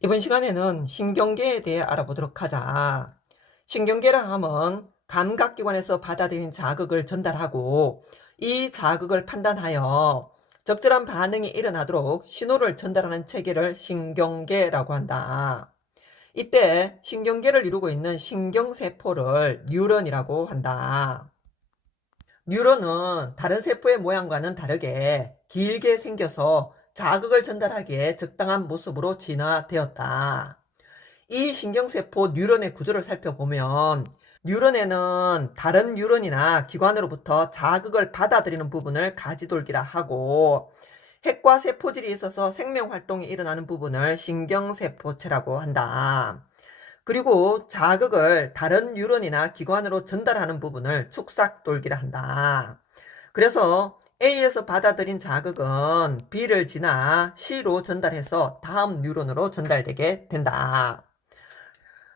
이번 시간에는 신경계에 대해 알아보도록 하자. 신경계라 함은 감각기관에서 받아들인 자극을 전달하고 이 자극을 판단하여 적절한 반응이 일어나도록 신호를 전달하는 체계를 신경계라고 한다. 이때 신경계를 이루고 있는 신경세포를 뉴런이라고 한다. 뉴런은 다른 세포의 모양과는 다르게 길게 생겨서 자극을 전달하기에 적당한 모습으로 진화되었다. 이 신경세포 뉴런의 구조를 살펴보면 뉴런에는 다른 뉴런이나 기관으로부터 자극을 받아들이는 부분을 가지돌기라 하고 핵과 세포질이 있어서 생명활동이 일어나는 부분을 신경세포체라고 한다. 그리고 자극을 다른 뉴런이나 기관으로 전달하는 부분을 축삭돌기라 한다. 그래서 A에서 받아들인 자극은 B를 지나 C로 전달해서 다음 뉴런으로 전달되게 된다.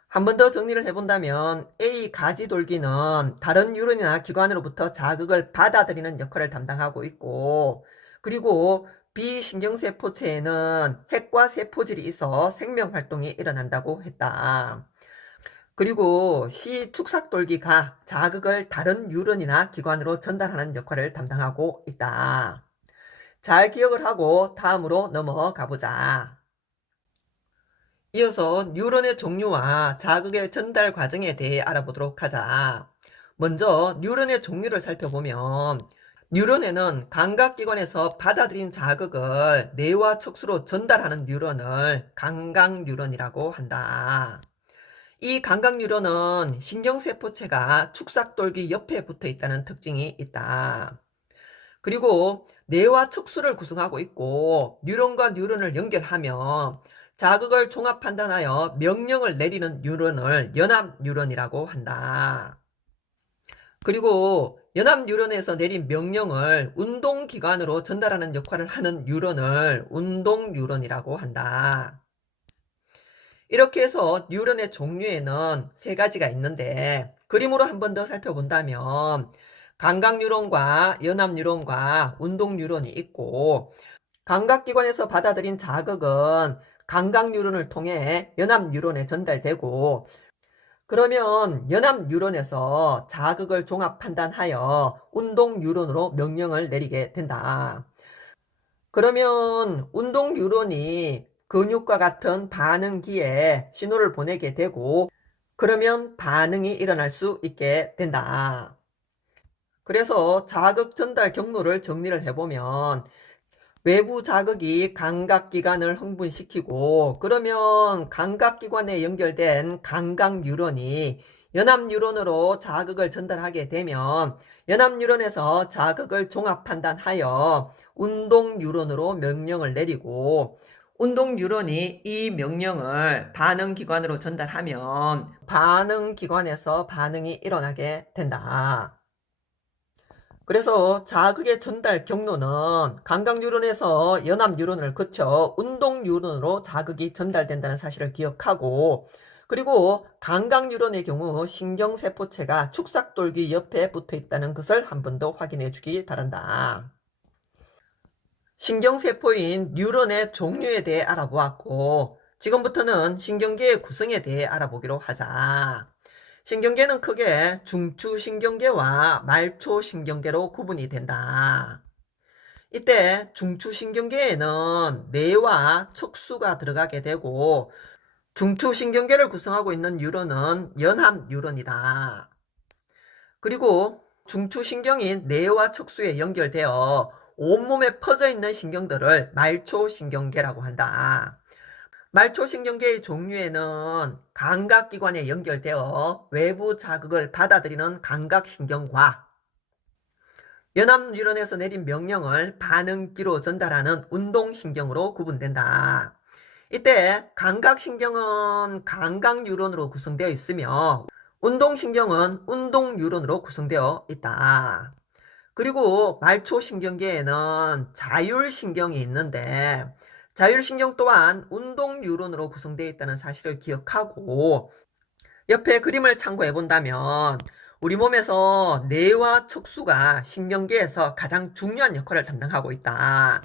한 번 더 정리를 해본다면 A 가지돌기는 다른 뉴런이나 기관으로부터 자극을 받아들이는 역할을 담당하고 있고, 그리고 B 신경세포체에는 핵과 세포질이 있어 생명활동이 일어난다고 했다. 그리고 C 축삭돌기가 자극을 다른 뉴런이나 기관으로 전달하는 역할을 담당하고 있다. 잘 기억을 하고 다음으로 넘어가 보자. 이어서 뉴런의 종류와 자극의 전달 과정에 대해 알아보도록 하자. 먼저 뉴런의 종류를 살펴보면 뉴런에는 감각기관에서 받아들인 자극을 뇌와 척수로 전달하는 뉴런을 감각뉴런이라고 한다. 이 감각뉴런은 신경세포체가 축삭돌기 옆에 붙어 있다는 특징이 있다. 그리고 뇌와 척수를 구성하고 있고 뉴런과 뉴런을 연결하며 자극을 종합 판단하여 명령을 내리는 뉴런을 연합뉴런이라고 한다. 그리고 연합뉴런에서 내린 명령을 운동기관으로 전달하는 역할을 하는 뉴런을 운동뉴런이라고 한다. 이렇게 해서 뉴런의 종류에는 세 가지가 있는데 그림으로 한 번 더 살펴본다면 감각뉴런과 연합뉴런과 운동뉴런이 있고 감각기관에서 받아들인 자극은 감각뉴런을 통해 연합뉴런에 전달되고 그러면 연합뉴런에서 자극을 종합 판단하여 운동뉴런으로 명령을 내리게 된다. 그러면 운동뉴런이 근육과 같은 반응기에 신호를 보내게 되고 그러면 반응이 일어날 수 있게 된다. 그래서 자극 전달 경로를 정리를 해보면 외부 자극이 감각기관을 흥분시키고 그러면 감각기관에 연결된 감각뉴런이 연합뉴런으로 자극을 전달하게 되면 연합뉴런에서 자극을 종합 판단하여 운동뉴런으로 명령을 내리고 운동뉴런이 이 명령을 반응기관으로 전달하면 반응기관에서 반응이 일어나게 된다. 그래서 자극의 전달 경로는 감각뉴런에서 연합뉴런을 거쳐 운동뉴런으로 자극이 전달된다는 사실을 기억하고 그리고 감각뉴런의 경우 신경세포체가 축삭돌기 옆에 붙어 있다는 것을 한 번 더 확인해 주기 바란다. 신경세포인 뉴런의 종류에 대해 알아보았고 지금부터는 신경계의 구성에 대해 알아보기로 하자. 신경계는 크게 중추신경계와 말초신경계로 구분이 된다. 이때 중추신경계에는 뇌와 척수가 들어가게 되고 중추신경계를 구성하고 있는 뉴런은 연합뉴런이다. 그리고 중추신경인 뇌와 척수에 연결되어 온몸에 퍼져 있는 신경들을 말초신경계라고 한다. 말초신경계의 종류에는 감각기관에 연결되어 외부 자극을 받아들이는 감각신경과 연합뉴런에서 내린 명령을 반응기로 전달하는 운동신경으로 구분된다. 이때 감각신경은 감각뉴런으로 구성되어 있으며 운동신경은 운동뉴런으로 구성되어 있다. 그리고 말초신경계에는 자율신경이 있는데 자율신경 또한 운동뉴런으로 구성되어 있다는 사실을 기억하고 옆에 그림을 참고해 본다면 우리 몸에서 뇌와 척수가 신경계에서 가장 중요한 역할을 담당하고 있다.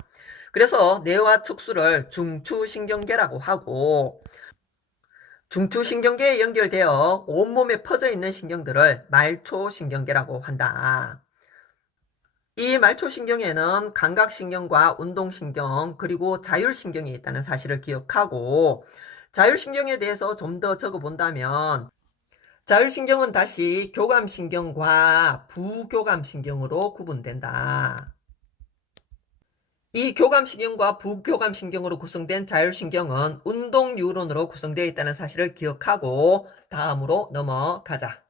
그래서 뇌와 척수를 중추신경계라고 하고, 중추신경계에 연결되어 온몸에 퍼져 있는 신경들을 말초신경계라고 한다. 이 말초신경에는 감각신경과 운동신경 그리고 자율신경이 있다는 사실을 기억하고, 자율신경에 대해서 좀 더 적어본다면 자율신경은 다시 교감신경과 부교감신경으로 구분된다. 이 교감신경과 부교감신경으로 구성된 자율신경은 운동뉴런으로 구성되어 있다는 사실을 기억하고 다음으로 넘어가자.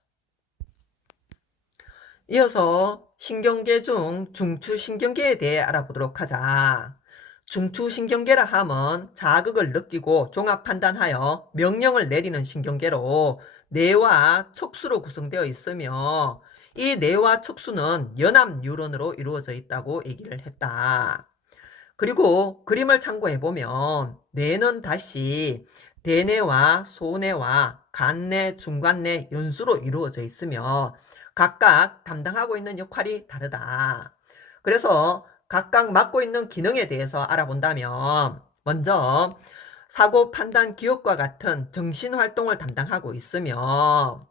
이어서 신경계 중 중추신경계에 대해 알아보도록 하자. 중추신경계라 함은 자극을 느끼고 종합 판단하여 명령을 내리는 신경계로 뇌와 척수로 구성되어 있으며, 이 뇌와 척수는 연합 뉴런으로 이루어져 있다고 얘기를 했다. 그리고 그림을 참고해보면 뇌는 다시 대뇌와 소뇌와 간뇌, 중간뇌, 연수로 이루어져 있으며 각각 담당하고 있는 역할이 다르다. 그래서 각각 맡고 있는 기능에 대해서 알아본다면, 먼저 사고, 판단, 기억과 같은 정신활동을 담당하고 있으며,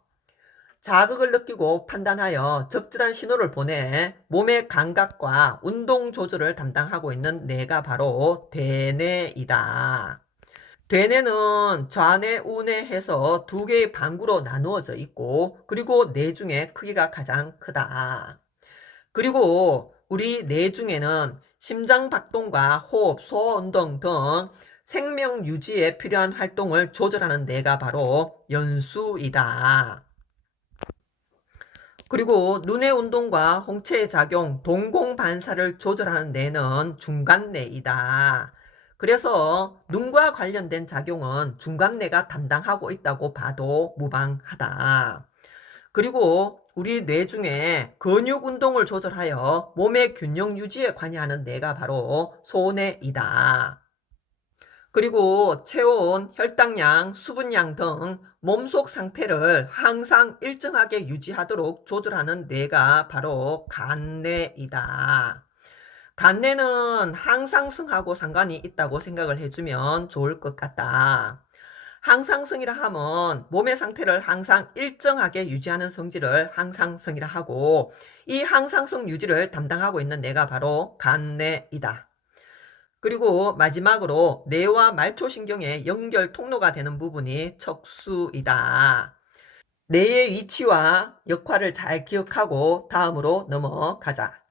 자극을 느끼고 판단하여 적절한 신호를 보내 몸의 감각과 운동 조절을 담당하고 있는 뇌가 바로 대뇌이다. 대뇌는 좌뇌, 우뇌 해서 두 개의 방구로 나누어져 있고, 그리고 뇌 중에 크기가 가장 크다. 그리고 우리 뇌 중에는 심장 박동과 호흡, 소화 운동 등 생명 유지에 필요한 활동을 조절하는 뇌가 바로 연수이다. 그리고 눈의 운동과 홍채의 작용, 동공 반사를 조절하는 뇌는 중간뇌이다. 그래서 눈과 관련된 작용은 중간뇌가 담당하고 있다고 봐도 무방하다. 그리고 우리 뇌 중에 근육 운동을 조절하여 몸의 균형 유지에 관여하는 뇌가 바로 소뇌이다. 그리고 체온, 혈당량, 수분량 등 몸속 상태를 항상 일정하게 유지하도록 조절하는 뇌가 바로 간뇌이다. 간뇌는 항상성하고 상관이 있다고 생각을 해주면 좋을 것 같다. 항상성이라 함은 몸의 상태를 항상 일정하게 유지하는 성질을 항상성이라 하고, 이 항상성 유지를 담당하고 있는 뇌가 바로 간뇌이다. 그리고 마지막으로 뇌와 말초신경의 연결 통로가 되는 부분이 척수이다. 뇌의 위치와 역할을 잘 기억하고 다음으로 넘어가자.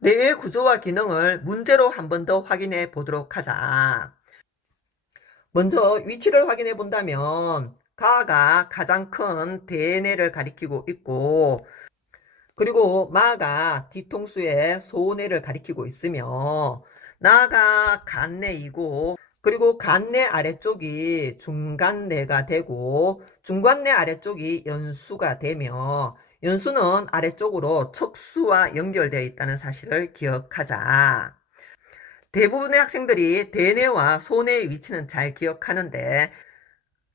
뇌의 구조와 기능을 문제로 한 번 더 확인해 보도록 하자. 먼저 위치를 확인해 본다면 가가 가장 큰 대뇌를 가리키고 있고, 그리고 마가 뒤통수의 소뇌를 가리키고 있으며, 나가 간뇌이고, 그리고 간뇌 아래쪽이 중간뇌가 되고, 중간뇌 아래쪽이 연수가 되며, 연수는 아래쪽으로 척수와 연결되어 있다는 사실을 기억하자. 대부분의 학생들이 대뇌와 소뇌의 위치는 잘 기억하는데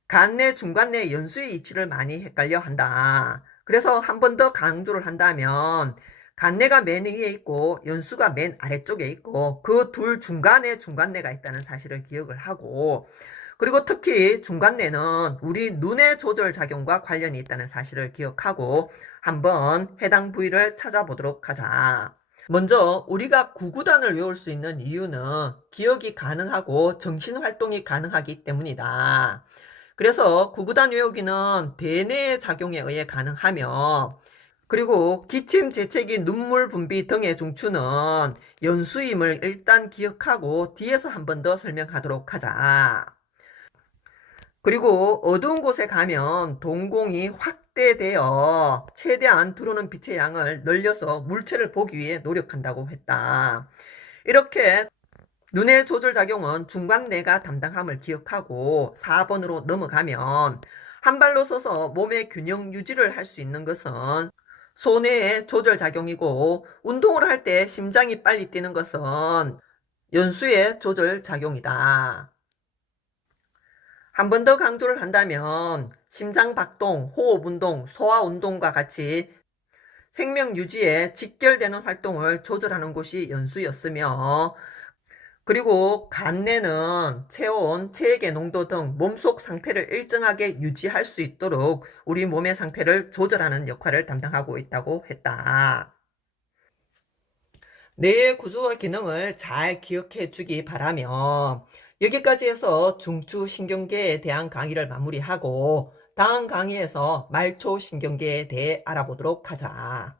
간뇌, 중간뇌, 연수의 위치를 많이 헷갈려 한다. 그래서 한 번 더 강조를 한다면 간뇌가 맨 위에 있고 연수가 맨 아래쪽에 있고 그 둘 중간에 중간뇌가 있다는 사실을 기억을 하고, 그리고 특히 중간뇌는 우리 눈의 조절 작용과 관련이 있다는 사실을 기억하고 한번 해당 부위를 찾아보도록 하자. 먼저 우리가 구구단을 외울 수 있는 이유는 기억이 가능하고 정신활동이 가능하기 때문이다. 그래서 구구단 외우기는 대뇌의 작용에 의해 가능하며, 그리고 기침, 재채기, 눈물 분비 등의 중추는 연수임을 일단 기억하고 뒤에서 한 번 더 설명하도록 하자. 그리고 어두운 곳에 가면 동공이 확대되어 최대한 들어오는 빛의 양을 늘려서 물체를 보기 위해 노력한다고 했다. 이렇게 눈의 조절 작용은 중간뇌가 담당함을 기억하고 4번으로 넘어가면, 한 발로 서서 몸의 균형 유지를 할 수 있는 것은 소뇌의 조절 작용이고, 운동을 할 때 심장이 빨리 뛰는 것은 연수의 조절 작용이다. 한 번 더 강조를 한다면 심장 박동, 호흡 운동, 소화 운동과 같이 생명 유지에 직결되는 활동을 조절하는 곳이 연수였으며, 그리고 간내는 체온, 체액의 농도 등 몸속 상태를 일정하게 유지할 수 있도록 우리 몸의 상태를 조절하는 역할을 담당하고 있다고 했다. 뇌의 구조와 기능을 잘 기억해 주기 바라며, 여기까지 해서 중추신경계에 대한 강의를 마무리하고 다음 강의에서 말초신경계에 대해 알아보도록 하자.